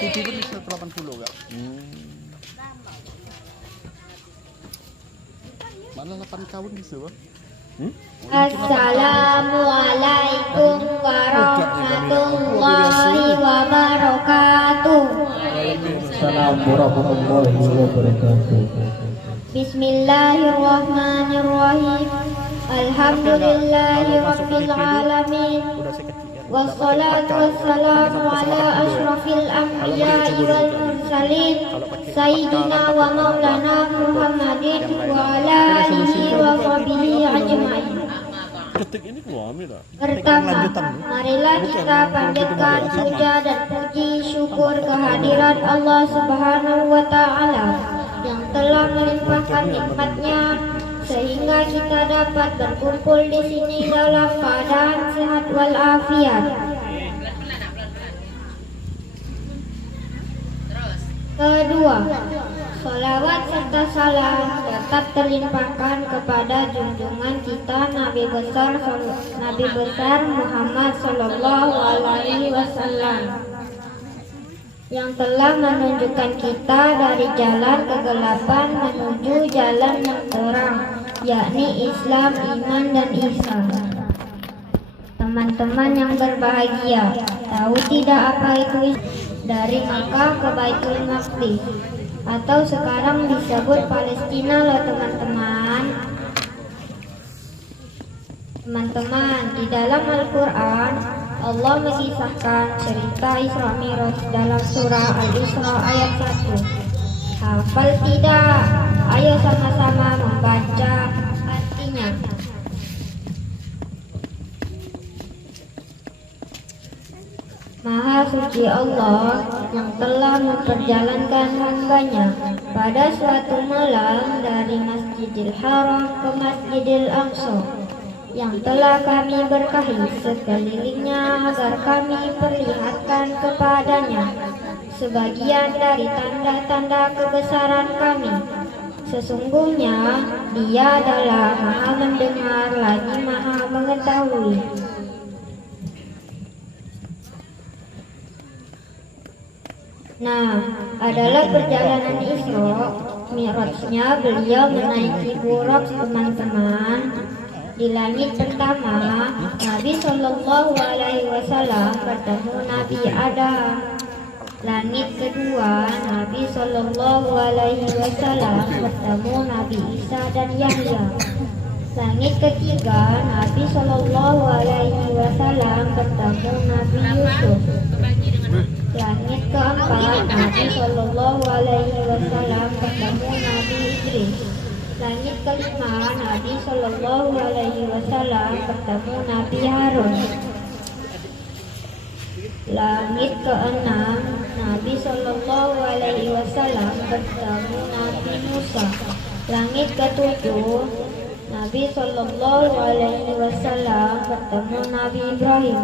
TV pun bisa 80 kak. Mana 8 tahun gitu bang? Assalamualaikum warahmatullahi wabarakatuh. Assalamualaikum warahmatullahi wabarakatuh. Bismillahirrahmanirrahim. Alhamdulillahi rabbil alamin. Wassalatu wassalamu ala ashrafil anbiya'i wal mursalin Sayyidina wa maulana Muhammadin wa ala alihi wa sahbihi ajma'in. Pertama, marilah kita panjatkan puja dan puji syukur kehadiran Allah Subhanahu wa Ta'ala yang telah melimpahkan nikmat-Nya sehingga kita dapat berkumpul di sini dalam keadaan sehat walafiat. Kedua, salawat serta salam tetap terlimpahkan kepada junjungan kita Nabi besar Muhammad Sallallahu Alaihi Wasallam yang telah menunjukkan kita dari jalan kegelapan menuju jalan yang terang, yakni Islam, iman, dan ihsan. Teman-teman yang berbahagia, tahu tidak apa itu dari Makkah ke Baitul Maqdis atau sekarang disebut Palestina loh teman-teman. Teman-teman, di dalam Al-Quran Allah mengisahkan cerita Isra Mi'raj dalam surah Al-Isra ayat 1. Hafal tidak? Ayo sama-sama membaca artinya. Maha suci Allah yang telah memperjalankan hamba-Nya pada suatu malam dari Masjidil Haram ke Masjidil Aqsa yang telah kami berkahi sekelilingnya agar kami perlihatkan kepadanya sebagian dari tanda-tanda kebesaran kami. Sesungguhnya Dia adalah Maha mendengar lagi Maha mengetahui. Nah, adalah perjalanan Isra Mi'rajnya beliau menaiki Buraq teman-teman. Di langit pertama, Nabi Shallallahu Alaihi Wasallam bertemu Nabi Adam. Langit kedua, Nabi Shallallahu Alaihi Wasallam bertemu Nabi Isa dan Yahya. Langit ketiga, Nabi Shallallahu Alaihi Wasallam bertemu Nabi Yusuf. Langit keempat, Nabi Shallallahu Alaihi Wasallam bertemu Nabi Idris. Langit kelima, Nabi Shallallahu Alaihi Wasallam bertemu Nabi Harun. Langit keenam, Nabi Shallallahu Alaihi Wasallam bertemu Nabi Musa. Langit ketujuh, Nabi Shallallahu Alaihi Wasallam bertemu Nabi Ibrahim.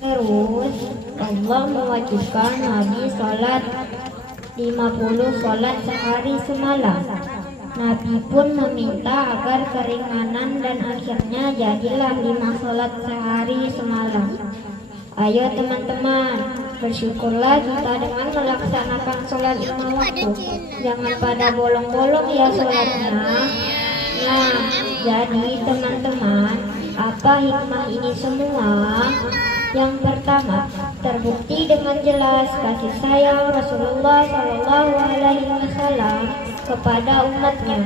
Terus Allah mewajibkan Nabi sholat 50 sholat sehari semalam. Nabi pun meminta agar keringanan dan akhirnya jadilah 5 sholat sehari semalam. Ayo teman-teman, bersyukurlah kita dengan melaksanakan sholat 5 waktu. Jangan pada bolong-bolong ya sholatnya. Nah, jadi teman-teman, apa hikmah ini semua? Yang pertama, terbukti dengan jelas kasih sayang Rasulullah Shallallahu Alaihi Wasallam kepada umatnya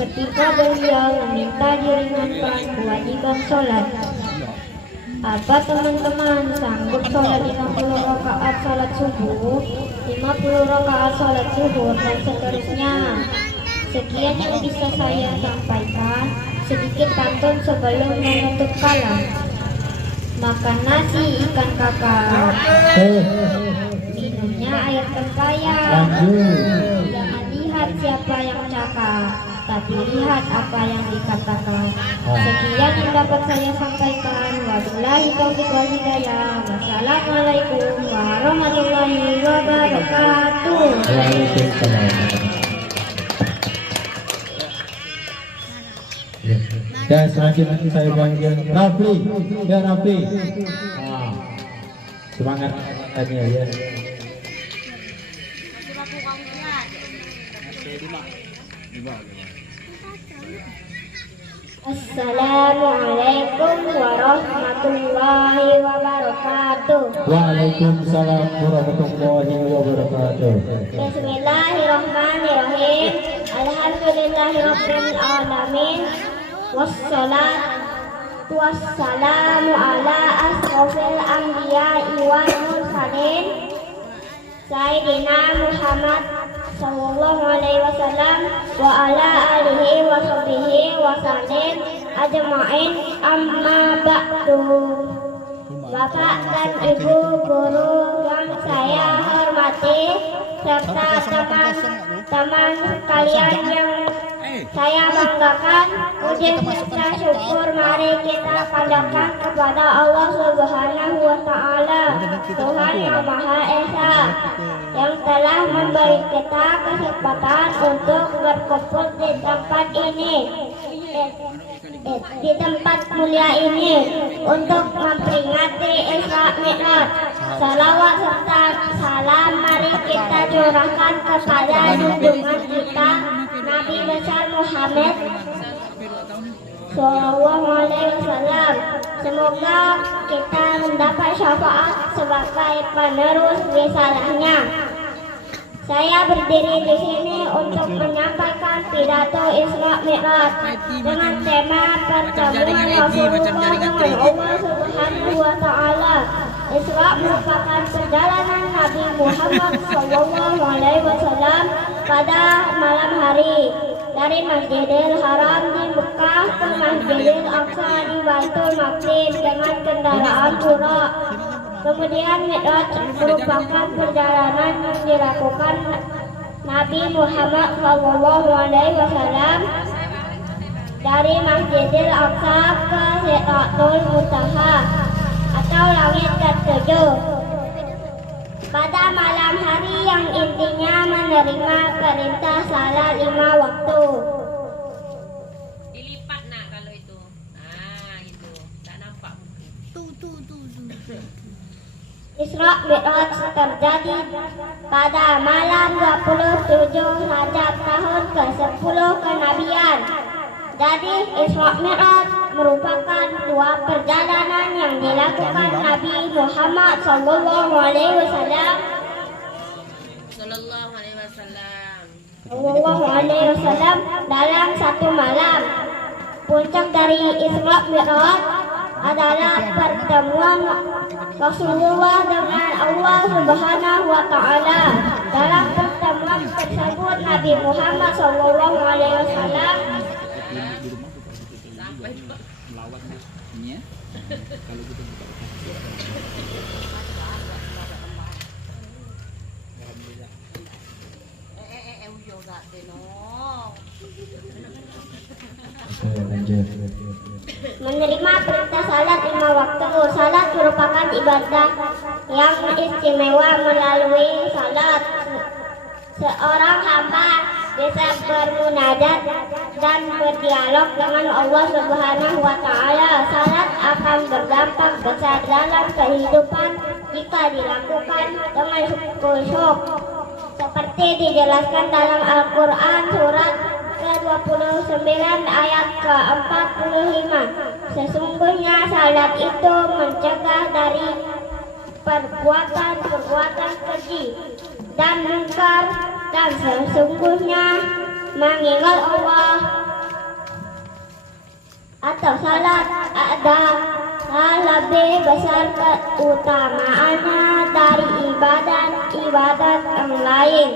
ketika beliau meminta diringankan kewajiban sholat. Apa teman-teman sanggup sholat 50 rakaat sholat subuh, 50 rakaat sholat zuhur, dan seterusnya? Sekian yang bisa saya sampaikan. Sedikit pantun sebelum menutup kalam. Makan nasi ikan kakap, minumnya air tempayan. Jangan lihat siapa yang cakap, tapi lihat apa yang dikatakan. Sekian yang dapat saya sampaikan. Wabillahi taufiq wal hidayah. Wassalamualaikum warahmatullahi wabarakatuh. Dan selanjutnya saya panggil Rafli. Ya Rafli. Semangat tanya ya. Assalamualaikum warahmatullahi wabarakatuh. Waalaikumsalam warahmatullahi wabarakatuh. Bismillahirrahmanirrahim. Alhamdulillahirabbil alamin. Wassalatu wassalamu ala asrofil anbiya'i wal mursalin Sayyidina Muhammad sallallahu alaihi wasallam wa ala alihi wa sahbihi wa sallim ajma'in, amma ba'du. Bapak dan Ibu guru yang saya hormati serta teman-teman kalian yang saya banggakan, puji serta syukur mari kita panjatkan kepada Allah Subhanahu wa Ta'ala, Tuhan yang Maha Esa, yang telah memberi kita kesempatan untuk berkumpul di tempat ini, di tempat mulia ini, untuk memperingati Isra Mi'raj. Salawat serta salam mari kita curahkan kepada junjungan kita Nabi besar Muhammad Sallallahu Alaihi Wasallam. Semoga kita mendapat syafaat sebagai penerus risalahnya. Saya berdiri di sini untuk menyampaikan pidato Isra Mi'raj dengan tema pertemuan Rasulullah dengan Allah Subhanahu wa Ta'ala. Isra merupakan perjalanan Nabi Muhammad Sallallahu Alaihi Wasallam pada malam hari dari Masjidil Haram di Mekah ke Masjidil Aqsa di Baitul Maqdis dengan kendaraan Burak. Kemudian Mi'raj merupakan perjalanan yang dilakukan Nabi Muhammad Sallallahu Alaihi Wasallam dari Masjidil Aqsa ke Sidratul Muntaha atau langit ketujuh pada malam hari yang intinya menerima perintah salat 5 waktu. Dilipat nah kalau itu. Nah, itu. Tak nampak. Isra Mi'raj terjadi pada malam 27 Rajab tahun ke-10 kenabian. Jadi Isra Mi'raj merupakan dua perjalanan yang dilakukan Nabi Muhammad Sallallahu Alaihi Wasallam dalam satu malam. Puncak dari Isra Mi'raj adalah pertemuan Rasulullah dengan Allah Subhanahu wa Ta'ala. Dalam pertemuan tersebut Nabi Muhammad Sallallahu Alaihi Wasallam menerima perintah salat 5 waktu. Salat merupakan ibadah yang istimewa. Melalui salat seorang hamba bisa bermunajat dan berdialog dengan Allah Subhanahu wa Ta'ala. Salat akan berdampak besar dalam kehidupan jika dilakukan dengan khusyuk, seperti dijelaskan dalam Al-Quran surat ke-29 ayat ke-45. Sesungguhnya salat itu mencegah dari perbuatan keji dan mungkar, dan sesungguhnya mengingat Allah atau salat adalah lebih besar keutamaannya dari ibadat yang lain.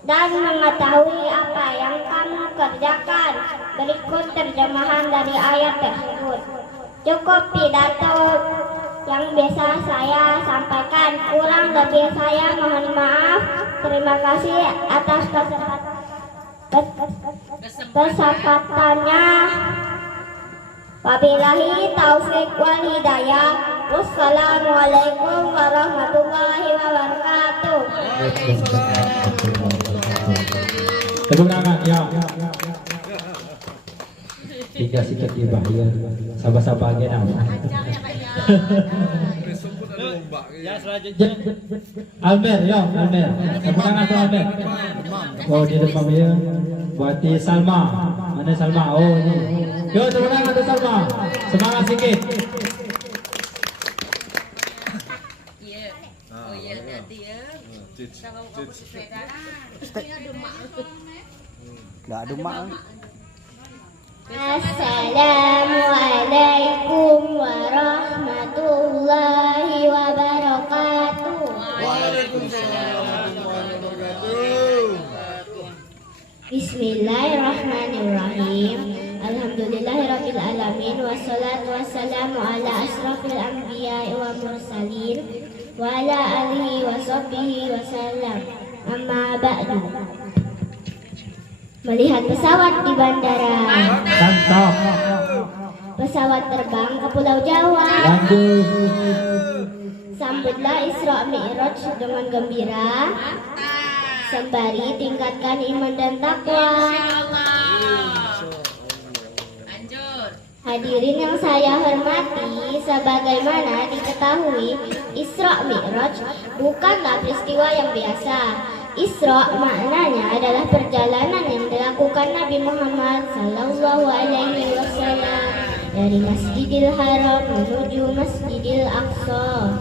Dan mengetahui apa yang kamu kerjakan, berikut terjemahan dari ayat tersebut. Cukup pidato yang bisa saya sampaikan, kurang lebih saya mohon maaf. Terima kasih atas kesempatannya. Wabillahi taufik wal hidayah. Wassalamualaikum warahmatullahi wabarakatuh. Tepuk tangan ya. Tiga sikit di bahaya. Sabar-sabar aja nama. Almer, yo, Almer. Tepuk tangan untuk Almer. Oh, di depan dia. Buati Salma. Mana Salma? Oh, ini. Yo, tepuk tangan untuk Salma. Semangat sikit. Iya. Oh iya, hati ya. Kalau kamu sepeda Nggak ada mak. Assalamualaikum warahmatullahi wabarakatuh. Bismillahirrahmanirrahim. Alhamdulillahirabbil alamin wassalatu wassalamu ala asrofil anbiya'i wa mursalin wa ala alihi wa sahbihi wasallam. Amma ba'du. Melihat pesawat di bandara. Mantap. Pesawat terbang ke Pulau Jawa. Lanjut. Sambutlah Isra Mi'raj dengan gembira. Sembari tingkatkan iman dan takwa. lanjut. Hadirin yang saya hormati, sebagaimana diketahui, Isra Mi'raj bukanlah peristiwa yang biasa. Isra maknanya adalah perjalanan yang dilakukan Nabi Muhammad Sallallahu Alaihi Wasallam dari Masjidil Haram menuju Masjidil Aqsa.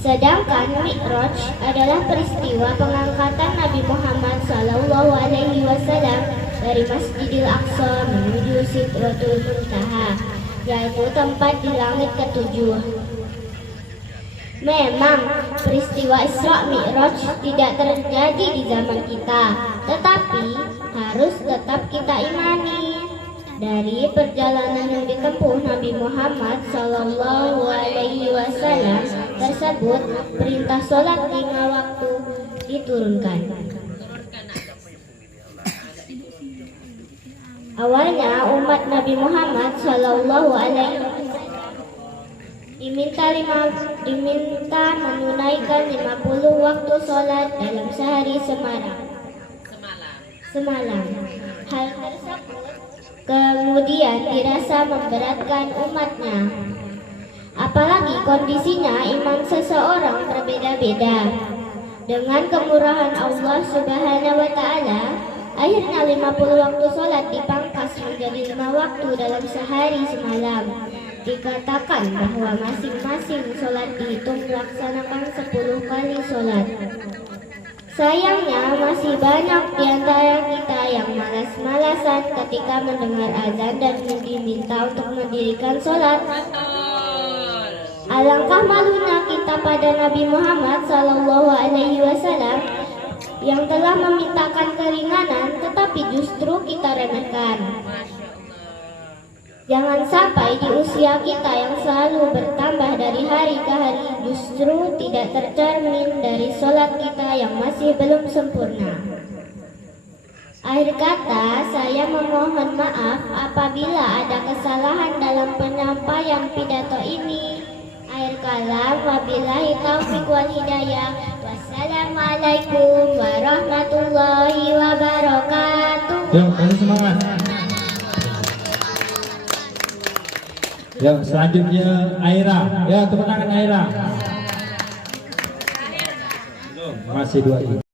Sedangkan Mi'raj adalah peristiwa pengangkatan Nabi Muhammad Sallallahu Alaihi Wasallam dari Masjidil Aqsa menuju Sidratul Muntaha, yaitu tempat di langit ketujuh. Memang peristiwa Isra Mi'raj tidak terjadi di zaman kita, tetapi harus tetap kita imani. Dari perjalanan yang ditempuh Nabi Muhammad Sallallahu Alaihi Wasallam tersebut, perintah sholat 5 waktu diturunkan. Awalnya umat Nabi Muhammad Sallallahu Alaihi Wasallam diminta menunaikan 50 waktu sholat dalam sehari semalam. Hal tersebut kemudian dirasa memberatkan umatnya. Apalagi kondisinya iman seseorang berbeda-beda. Dengan kemurahan Allah Subhanahu wa Ta'ala, akhirnya 50 waktu sholat dipangkas menjadi 5 waktu dalam sehari semalam. Dikatakan bahwa masing-masing sholat dihitung melaksanakan 10 kali sholat. Sayangnya masih banyak di antara kita yang malas-malasan ketika mendengar azan dan diminta untuk mendirikan sholat. Alangkah malunya kita pada Nabi Muhammad Sallallahu Alaihi Wasallam yang telah memintakan keringanan, tetapi justru kita remehkan. Jangan sampai di usia kita yang selalu bertambah dari hari ke hari justru tidak tercermin dari sholat kita yang masih belum sempurna. Akhir kata, saya memohon maaf apabila ada kesalahan dalam penyampaian pidato ini. Akhir kalam, wabillahi taufiq wal hidayah. Wassalamualaikum warahmatullahi wabarakatuh. Yuk, kasih semangat. Yuk, selanjutnya Aira. Ya, tepuk tangan Aira. Masih 2 ini.